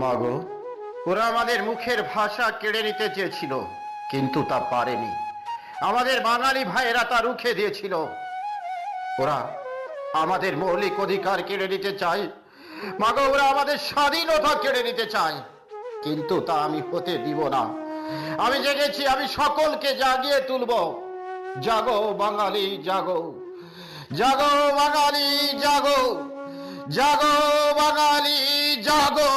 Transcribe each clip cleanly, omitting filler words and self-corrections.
মাগো, ওরা আমাদের মুখের ভাষা কেড়ে নিতে চেয়েছিল, কিন্তু তা পারেনি। আমাদের বাঙালি ভাইয়েরা তা রুখে দিয়েছিল। ওরা আমাদের মৌলিক অধিকার কেড়ে নিতে চায়। মাগো, ওরা আমাদের স্বাধীনতা কেড়ে নিতে চায়, কিন্তু তা আমি হতে দিব না। আমি জেগেছি, আমি সকলকে জাগিয়ে তুলব। জাগো বাঙালি জাগো, জাগো বাঙালি জাগো, জাগো বাঙালি জাগো।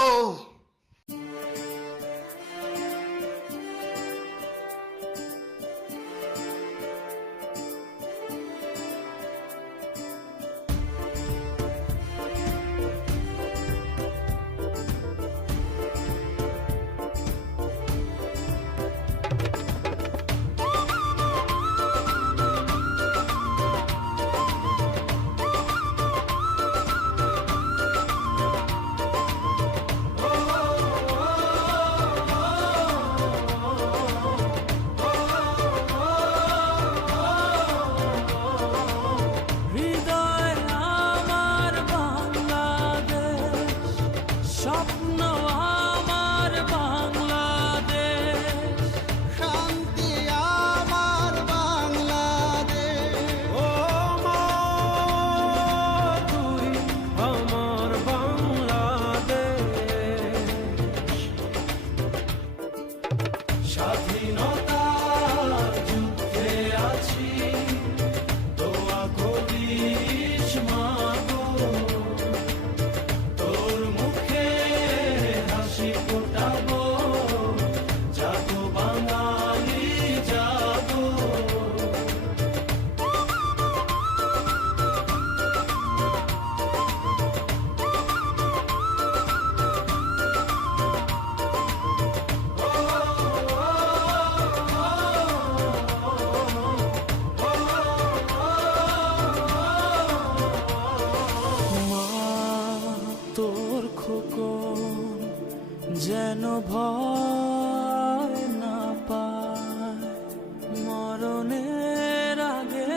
যেন ভয় না পায় মরণের আগে।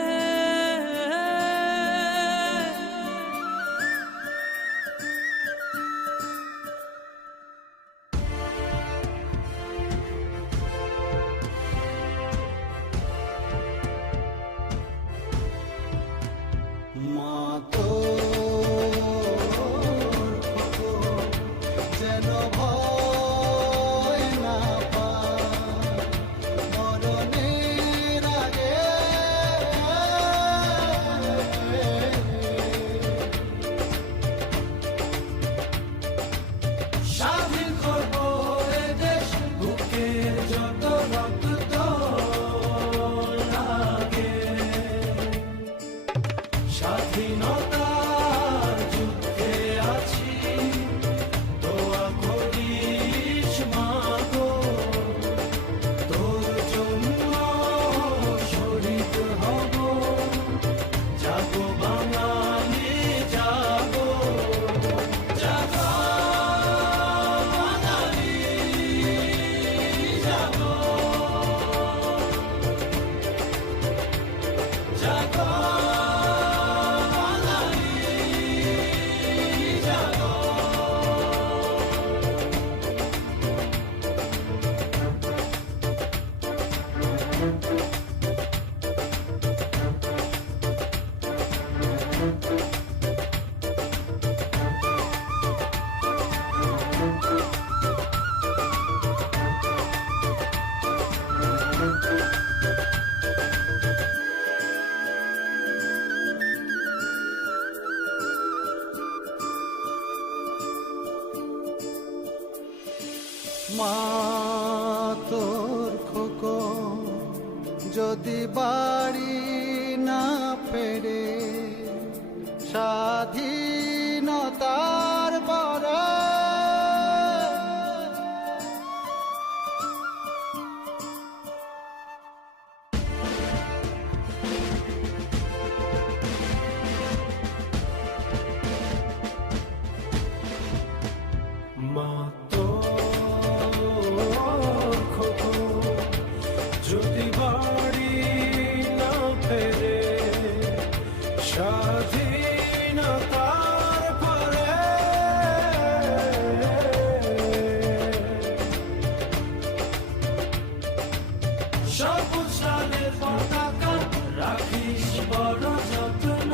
মা তো যেন ভয় না পায় মরণের আগে। স্বাধীন করব এ দেশ, বুকের যত রক্ত লাগে। স্বাধীনতার যুদ্ধে আছি, দোয়া করিস মাগো, তোর জন্য শহীদ হব। জাগো বাঙালি জাগো, জাগো বাঙালি জাগো, জাগো মা তোর খোকন যদি বাড়ি না ফেরে স্বাধীনতার পরে, মা তোর খোকন যদি বাড়ি না ফেরে স্বাধীনতার পরে। সবুজ সালের পতাকা রাখিস বড় যত্ন